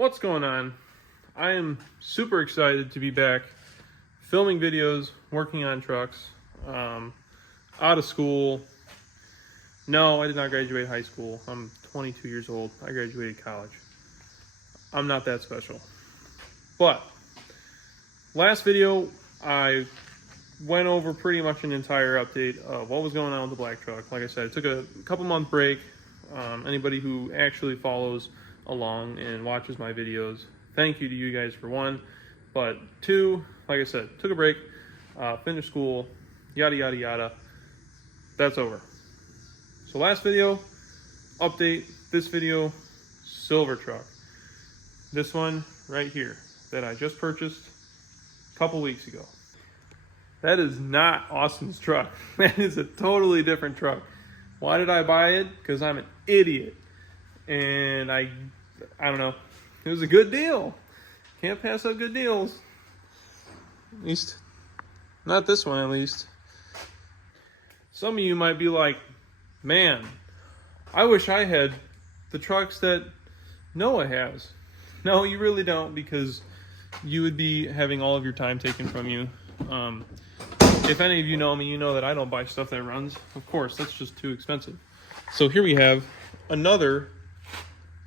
What's going on? I am super excited to be back filming videos, working on trucks, out of school. No, I did not graduate high school. I'm 22 years old. I graduated college. I'm not that special. But last video, I went over pretty much an entire update of what was going on with the black truck. Like I said, it took a couple month break. Anybody who actually follows along and watches my videos, thank you to you guys for one. But two, like I said, took a break, finished school, yada yada yada. That's over. So last video, update. This video, silver truck. This one right here that I just purchased a couple weeks ago. That is not Austin's truck. That is a totally different truck. Why did I buy it? Because I'm an idiot. And I don't know. It was a good deal. Can't pass up good deals. At least, not this one at least. Some of you might be like, man, I wish I had the trucks that Noah has. No, you really don't, because you would be having all of your time taken from you. If any of you know me, you know that I don't buy stuff that runs. Of course, that's just too expensive. So here we have another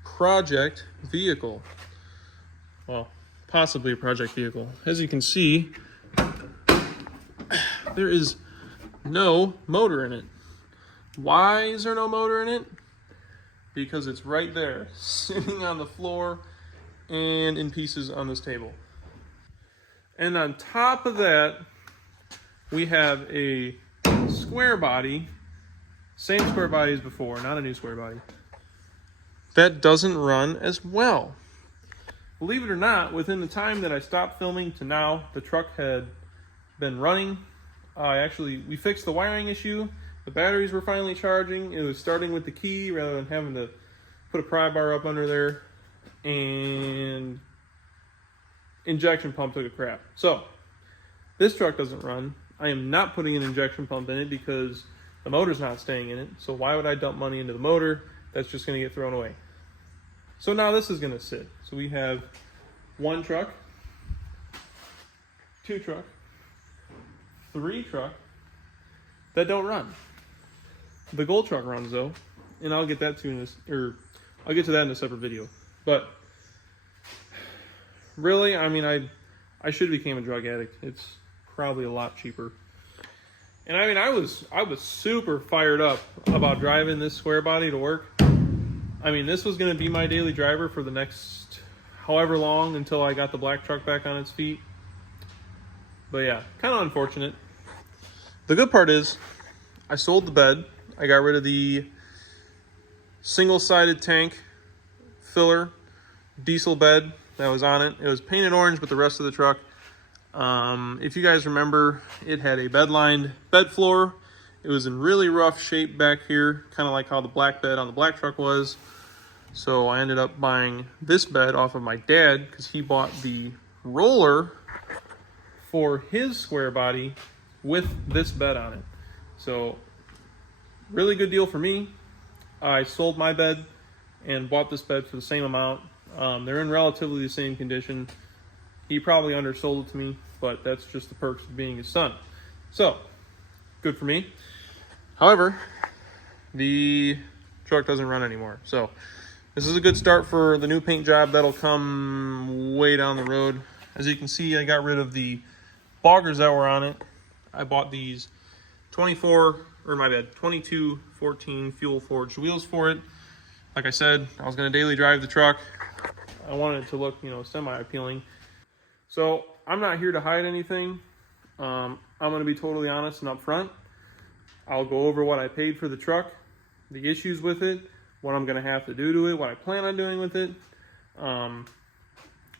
project vehicle. Well, possibly a project vehicle. As you can see, there is no motor in it. Why is there no motor in it? Because it's right there, sitting on the floor and in pieces on this table. And on top of that, we have a square body, same square body as before, not a new square body, that doesn't run as well. Believe it or not, within the time that I stopped filming to now, the truck had been running. We fixed the wiring issue. The batteries were finally charging. It was starting with the key rather than having to put a pry bar up under there. And injection pump took a crap. So this truck doesn't run. I am not putting an injection pump in it because the motor's not staying in it. So why would I dump money into the motor? That's just going to get thrown away. So now this is going to sit. So we have one truck, two truck, three truck that don't run. The gold truck runs though, and I'll get that to I'll get to that in a separate video. But really, I mean, I should have became a drug addict. It's probably a lot cheaper. And I mean, I was super fired up about driving this square body to work. I mean, this was going to be my daily driver for the next however long until I got the black truck back on its feet. But yeah, kind of unfortunate. The good part is I sold the bed. I got rid of the single-sided tank filler diesel bed that was on it. It was painted orange, but the rest of the truck, if you guys remember, it had a bed-lined bed floor. It was in really rough shape back here, kind of like how the black bed on the black truck was. So I ended up buying this bed off of my dad because he bought the roller for his square body with this bed on it. So really good deal for me. I sold my bed and bought this bed for the same amount. They're in relatively the same condition. He probably undersold it to me, but that's just the perks of being his son. So, good for me. However, the truck doesn't run anymore. So, this is a good start for the new paint job that'll come way down the road. As you can see, I got rid of the boggers that were on it. I bought these 2214 fuel forged wheels for it. Like I said, I was going to daily drive the truck. I wanted it to look, semi-appealing. So I'm not here to hide anything. I'm going to be totally honest and upfront. I'll go over what I paid for the truck, the issues with it, what I'm going to have to do to it, what I plan on doing with it.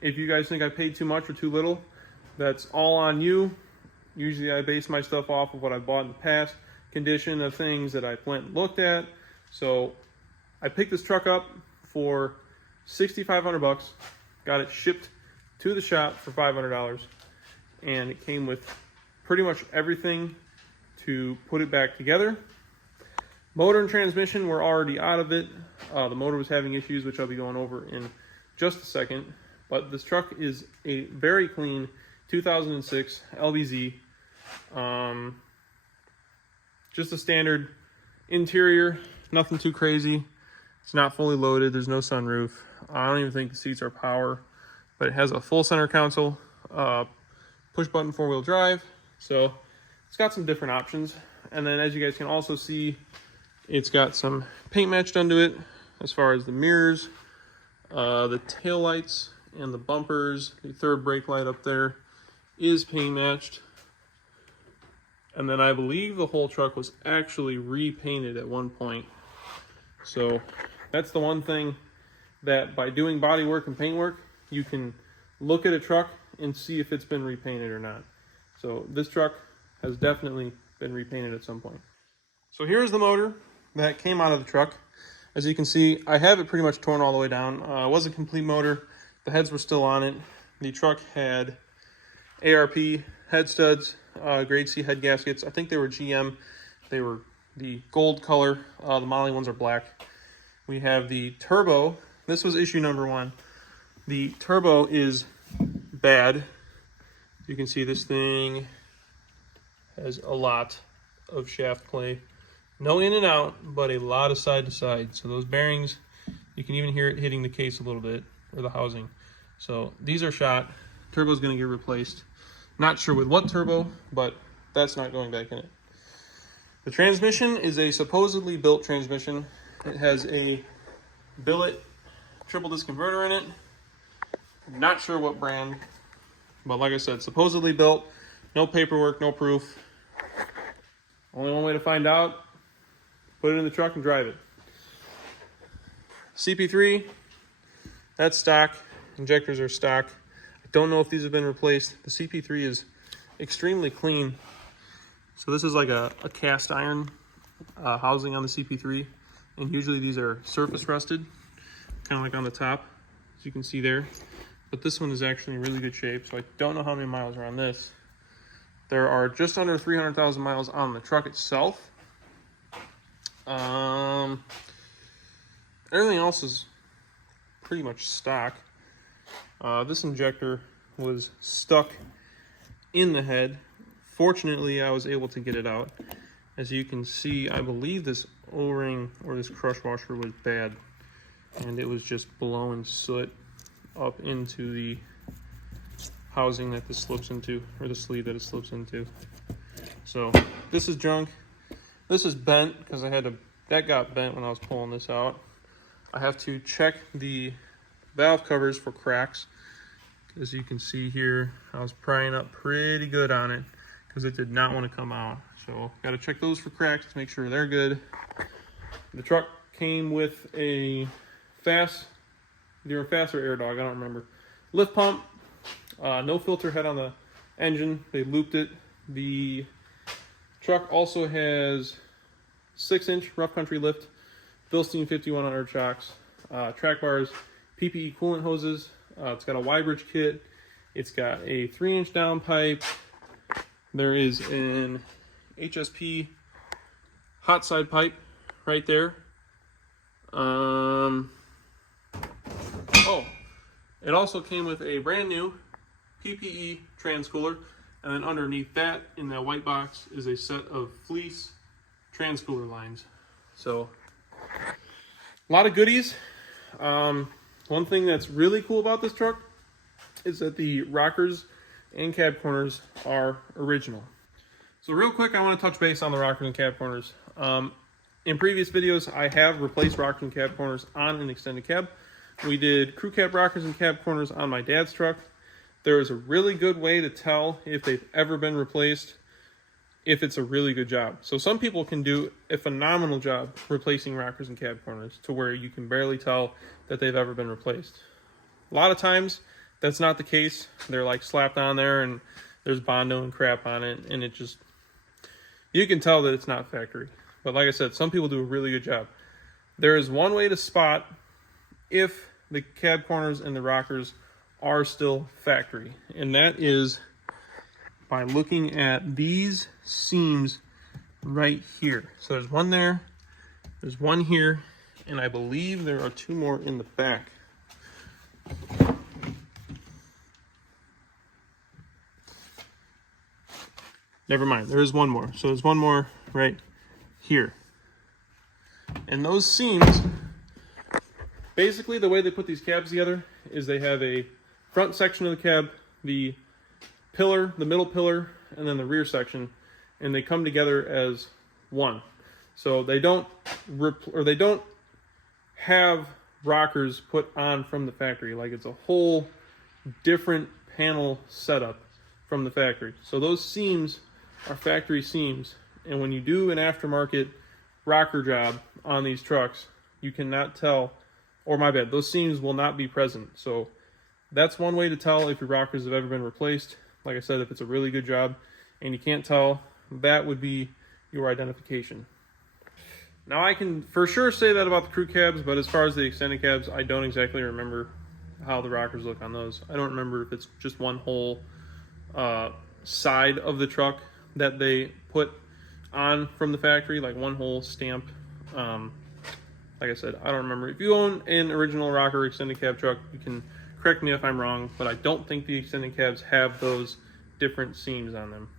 If you guys think I paid too much or too little, that's all on you. Usually I base my stuff off of what I bought in the past, condition of things that I went and looked at. So I picked this truck up for $6,500, got it shipped to the shop for $500, and it came with pretty much everything to put it back together. Motor and transmission were already out of it. The motor was having issues, which I'll be going over in just a second, but this truck is a very clean 2006 LBZ. Just a standard interior, nothing too crazy. It's not fully loaded, there's no sunroof. I don't even think the seats are power, but it has a full center console, push button 4-wheel drive. So it's got some different options. And then as you guys can also see, it's got some paint matched onto it as far as the mirrors, the tail lights and the bumpers. The third brake light up there is paint matched. And then I believe the whole truck was actually repainted at one point. So that's the one thing that by doing body work and paint work, you can look at a truck and see if it's been repainted or not. So this truck has definitely been repainted at some point. So here's the motor that came out of the truck. As you can see, I have it pretty much torn all the way down. It was a complete motor. The heads were still on it. The truck had ARP head studs, grade C head gaskets. I think they were GM. They were the gold color. The Molly ones are black. We have the turbo. This was issue number 1. The turbo is bad. You can see this thing has a lot of shaft play. No in and out, but a lot of side to side. So those bearings, you can even hear it hitting the case a little bit, or the housing. So these are shot. Turbo's gonna get replaced. Not sure with what turbo, but that's not going back in it. The transmission is a supposedly built transmission. It has a billet triple disc converter in it. Not sure what brand, but like I said, supposedly built. No paperwork, no proof. Only one way to find out, put it in the truck and drive it. CP3, that's stock. Injectors are stock. I don't know if these have been replaced. The CP3 is extremely clean. So this is like a cast iron housing on the CP3. And usually these are surface rusted, kind of like on the top, as you can see there. But this one is actually in really good shape, so I don't know how many miles are on this. There are just under 300,000 miles on the truck itself. Everything else is pretty much stock. This injector was stuck in the head. Fortunately, I was able to get it out. As you can see, I believe this O-ring or this crush washer was bad, and it was just blowing soot up into the housing that this slips into, or the sleeve that it slips into. So this is junk. This is bent because that got bent when I was pulling this out. I have to check the valve covers for cracks. As you can see here, I was prying up pretty good on it because it did not want to come out. So got to check those for cracks to make sure they're good. The truck came with a Duramax or Air Dog, I don't remember. Lift pump, no filter head on the engine. They looped it. The truck also has 6-inch rough country lift, Bilstein 5100 shocks, track bars, PPE coolant hoses. It's got a Y-bridge kit. It's got a 3-inch downpipe. There is an HSP hot side pipe right there. Oh, it also came with a brand new PPE transcooler, and then underneath that in that white box is a set of fleece transcooler lines. So a lot of goodies. One thing that's really cool about this truck is that the rockers and cab corners are original. So real quick, I want to touch base on the rockers and cab corners. In previous videos, I have replaced rockers and cab corners on an extended cab. We did crew cab rockers and cab corners on my dad's truck. There is a really good way to tell if they've ever been replaced, if it's a really good job. So some people can do a phenomenal job replacing rockers and cab corners to where you can barely tell that they've ever been replaced. A lot of times, that's not the case. They're like slapped on there and there's Bondo and crap on it, and it just, you can tell that it's not factory. But like I said, some people do a really good job. There is one way to spot if the cab corners and the rockers are still factory, and that is by looking at these seams right here. So there's one there, there's one here, and I believe there are 2 more in the back. Never mind, there is one more. So there's one more right here. And those seams, basically the way they put these cabs together is they have a front section of the cab, the pillar, the middle pillar, and then the rear section, and they come together as one. So they don't have rockers put on from the factory. Like, it's a whole different panel setup from the factory. So those seams are factory seams, and when you do an aftermarket rocker job on these trucks, you cannot tell, or my bad, those seams will not be present. So that's one way to tell if your rockers have ever been replaced. Like I said, if it's a really good job and you can't tell, that would be your identification. Now, I can for sure say that about the crew cabs, but as far as the extended cabs, I don't exactly remember how the rockers look on those. I don't remember if it's just one whole side of the truck that they put on from the factory, like one whole stamp. Like I said, I don't remember. If you own an original rocker extended cab truck, you can correct me if I'm wrong, but I don't think the extended cabs have those different seams on them.